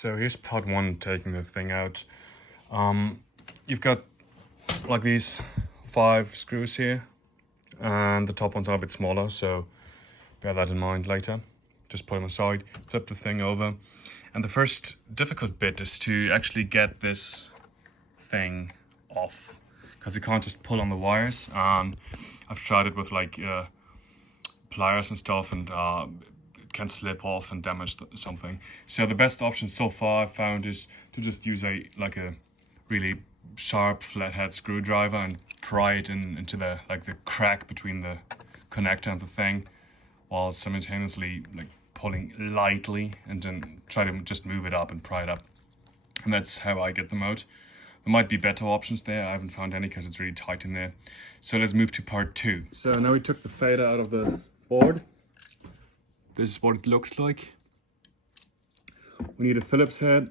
So here's part one, taking the thing out. You've got like these 5 screws here, and the top ones are a bit smaller, so bear that in mind later. Just put them aside, flip the thing over. And the first difficult bit is to actually get this thing off, because you can't just pull on the wires. I've tried it with like pliers and stuff, and it can slip off and damage something. So the best option so far I've found is to just use a really sharp flathead screwdriver and pry it into the crack between the connector and the thing, while simultaneously pulling lightly, and then try to just move it up and pry it up. And that's how I get them out. There might be better options there. I haven't found any because it's really tight in there. So let's move to part 2. So now we took the fader out of the board. This is what it looks like. We need a Phillips head.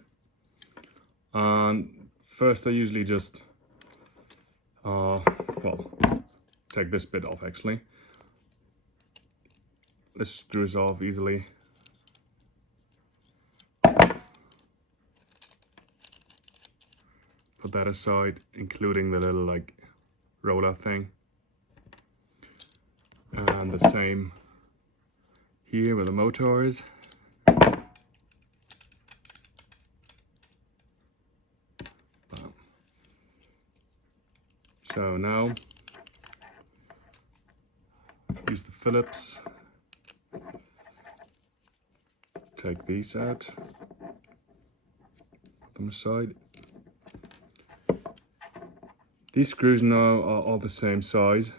And first I usually just, take this bit off actually. This screws off easily. Put that aside, including the little roller thing. And the same here where the motor is. So now use the Phillips. Take these out. Put them aside. These screws now are all the same size.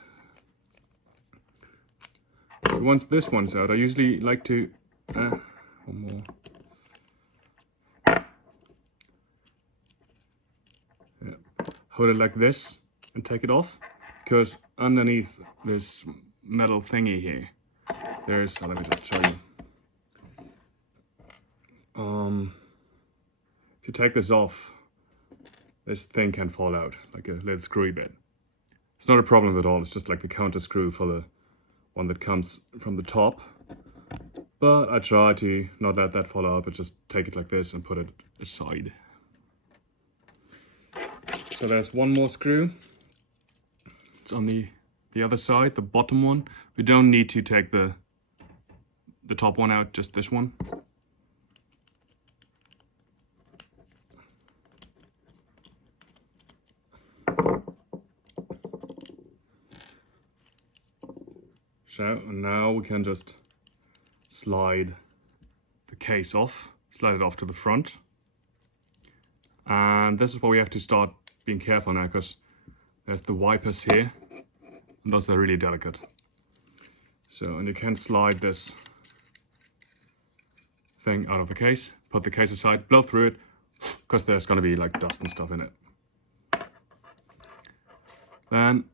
So once this one's out, I usually like to one more. Yeah. Hold it like this and take it off, because underneath this metal thingy here, there's, let me just show you. If you take this off, this thing can fall out, like a little screwy bit. It's not a problem at all, it's just like the counter screw for the one that comes from the top. But I try to not let that fall out, but just take it like this and put it aside. So there's one more screw. It's on the other side, the bottom one. We don't need to take the top one out, just this one. So now we can just slide the case off, slide it off to the front. And this is where we have to start being careful now, because there's the wipers here, and those are really delicate. So, and you can slide this thing out of the case, put the case aside, blow through it, because there's going to be dust and stuff in it. Then,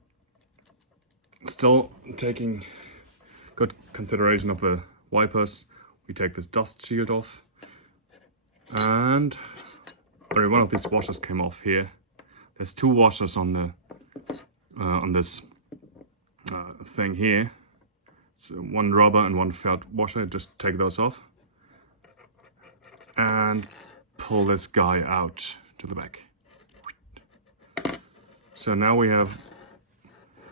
still taking good consideration of the wipers, we take this dust shield off, and one of these washers came off here. There's 2 washers on this thing here. So one rubber and one felt washer. Just take those off and pull this guy out to the back. So now we have,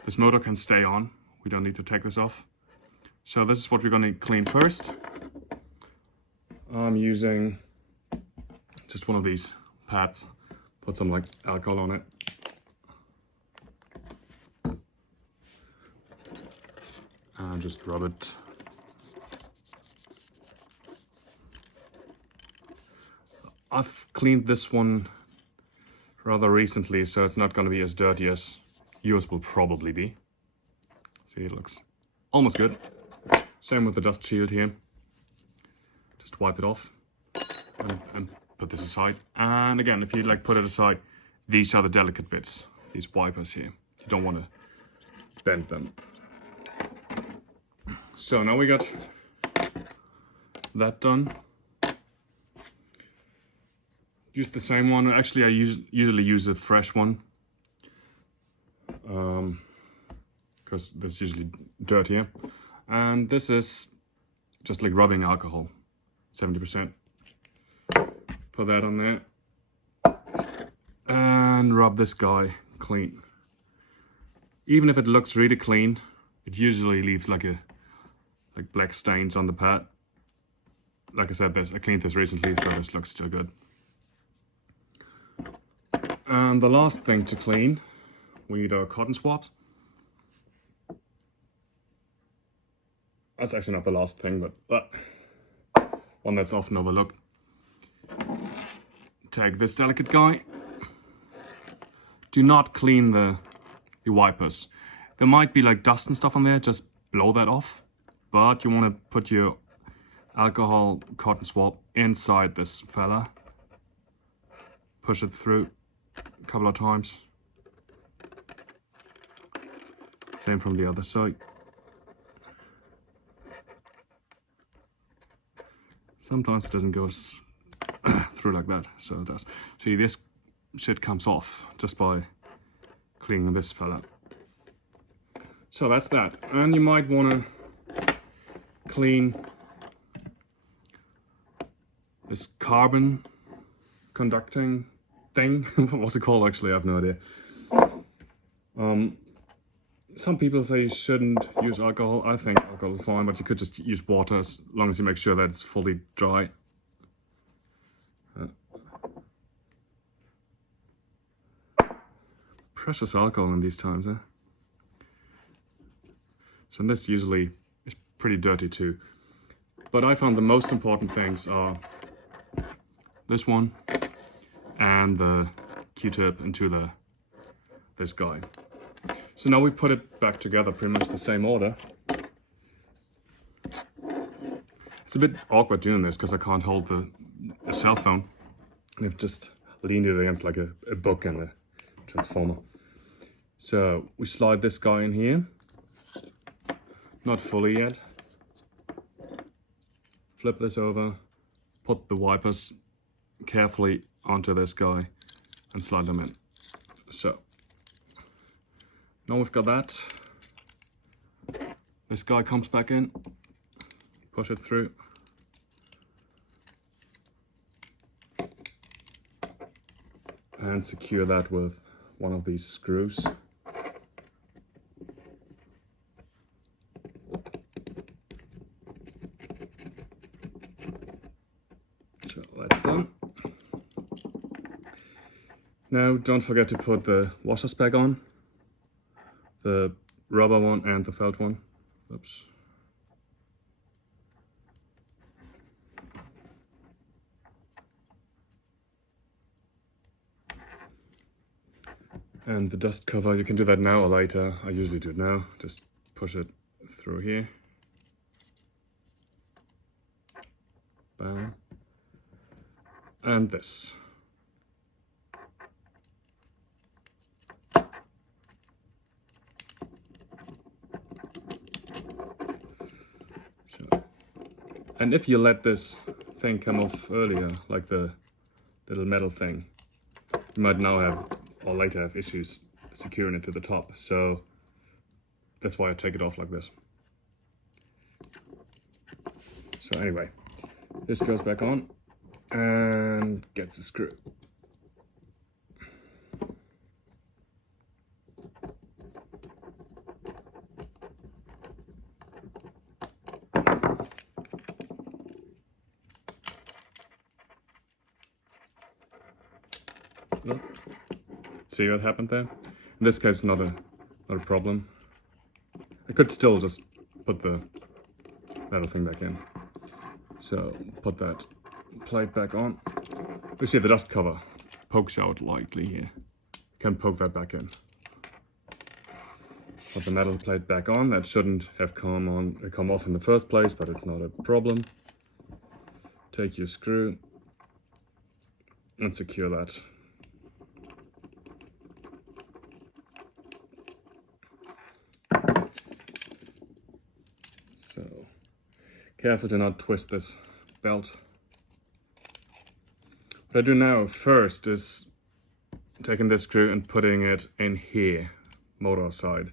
this motor can stay on. We don't need to take this off. So this is what we're going to clean first. I'm using just one of these pads. Put some alcohol on it. And just rub it. I've cleaned this one rather recently, so it's not going to be as dirty as yours will probably be. See, it looks almost good. Same with the dust shield here. Just wipe it off and put this aside. And again, if you put it aside, these are the delicate bits, these wipers here. You don't want to bend them. So now we got that done. Use the same one. Actually, I usually use a fresh one, because that's usually dirtier. And this is just rubbing alcohol, 70%. Put that on there. And rub this guy clean. Even if it looks really clean, it usually leaves like black stains on the pad. Like I said, I cleaned this recently, so this looks still good. And the last thing to clean, we need our cotton swabs. That's actually not the last thing, but one that's often overlooked. Take this delicate guy. Do not clean the wipers. There might be like dust and stuff on there, just blow that off. But you want to put your alcohol cotton swab inside this fella. Push it through a couple of times. Same from the other side. Sometimes it doesn't go through like that, so it does. See, this shit comes off just by cleaning this fella. So that's that. And you might want to clean this carbon conducting thing. What's it called actually? I have no idea. Some people say you shouldn't use alcohol. I think alcohol is fine, but you could just use water as long as you make sure that it's fully dry. Precious alcohol in these times, eh? So this usually is pretty dirty too. But I found the most important things are this one and the Q-tip into this guy. So now we put it back together, pretty much the same order. It's a bit awkward doing this because I can't hold the cell phone. I've just leaned it against like a book and a transformer. So we slide this guy in here. Not fully yet. Flip this over, put the wipers carefully onto this guy and slide them in. So now we've got that. This guy comes back in, push it through. And secure that with one of these screws. So that's done. Now don't forget to put the washers back on. The rubber one and the felt one. Oops. And the dust cover, you can do that now or later. I usually do it now. Just push it through here. Bam. And this. And if you let this thing come off earlier, like the little metal thing, you might now have, or later have, issues securing it to the top. So that's why I take it off like this. So anyway, this goes back on and gets a screw. See what happened there? In this case, not a problem. I could still just put the metal thing back in. So put that plate back on. You see the dust cover pokes out lightly here. Can poke that back in. Put the metal plate back on. That shouldn't have come off in the first place, but it's not a problem. Take your screw and secure that. So, careful to not twist this belt. What I do now first is taking this screw and putting it in here, motor side.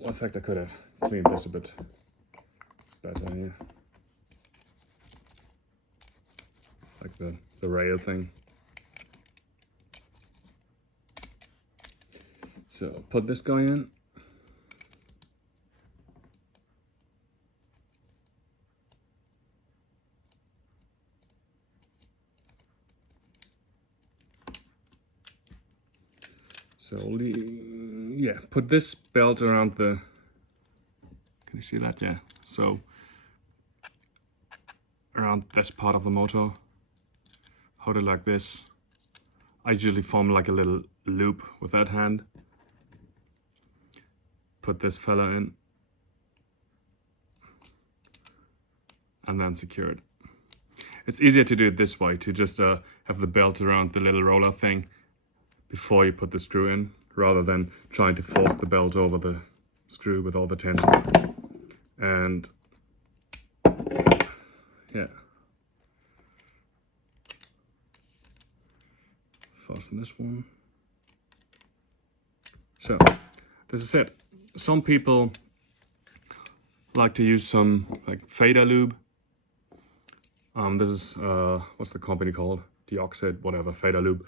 Well, in fact, I could have cleaned this a bit better here. like the rail thing. So put this guy in. So yeah, put this belt around the, can you see that? Yeah, so around this part of the motor, hold it like this. I usually form like a little loop with that hand. Put this fella in and then secure it. It's easier to do it this way, to just have the belt around the little roller thing before you put the screw in, rather than trying to force the belt over the screw with all the tension. And yeah, fasten this one. So this is it. Some people like to use some like fader lube. This is what's the company called? Dioxide, whatever, fader lube.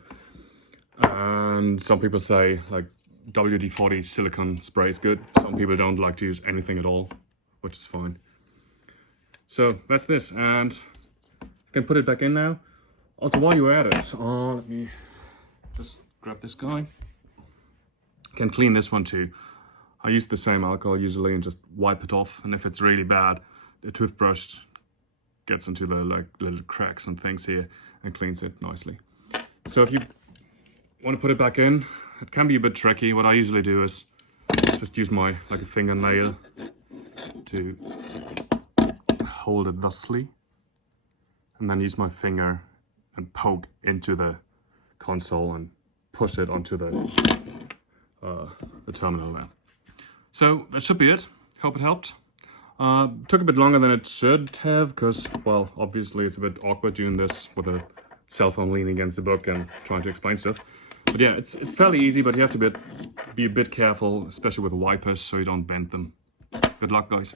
And some people say like WD-40 silicone spray is good. Some people don't like to use anything at all, which is fine. So that's this, and I can put it back in now. Also, while you're at it, let me just grab this guy. Can clean this one too. I use the same alcohol usually and just wipe it off. And if it's really bad, the toothbrush gets into the like little cracks and things here and cleans it nicely. So if you want to put it back in, it can be a bit tricky. What I usually do is just use my like a fingernail to hold it thusly, and then use my finger and poke into the console and push it onto the terminal there. So that should be it. Hope it helped. Took a bit longer than it should have because, well, obviously it's a bit awkward doing this with a cell phone leaning against the book and trying to explain stuff. But yeah, it's fairly easy, but you have to be a bit careful, especially with wipers, so you don't bend them. Good luck, guys.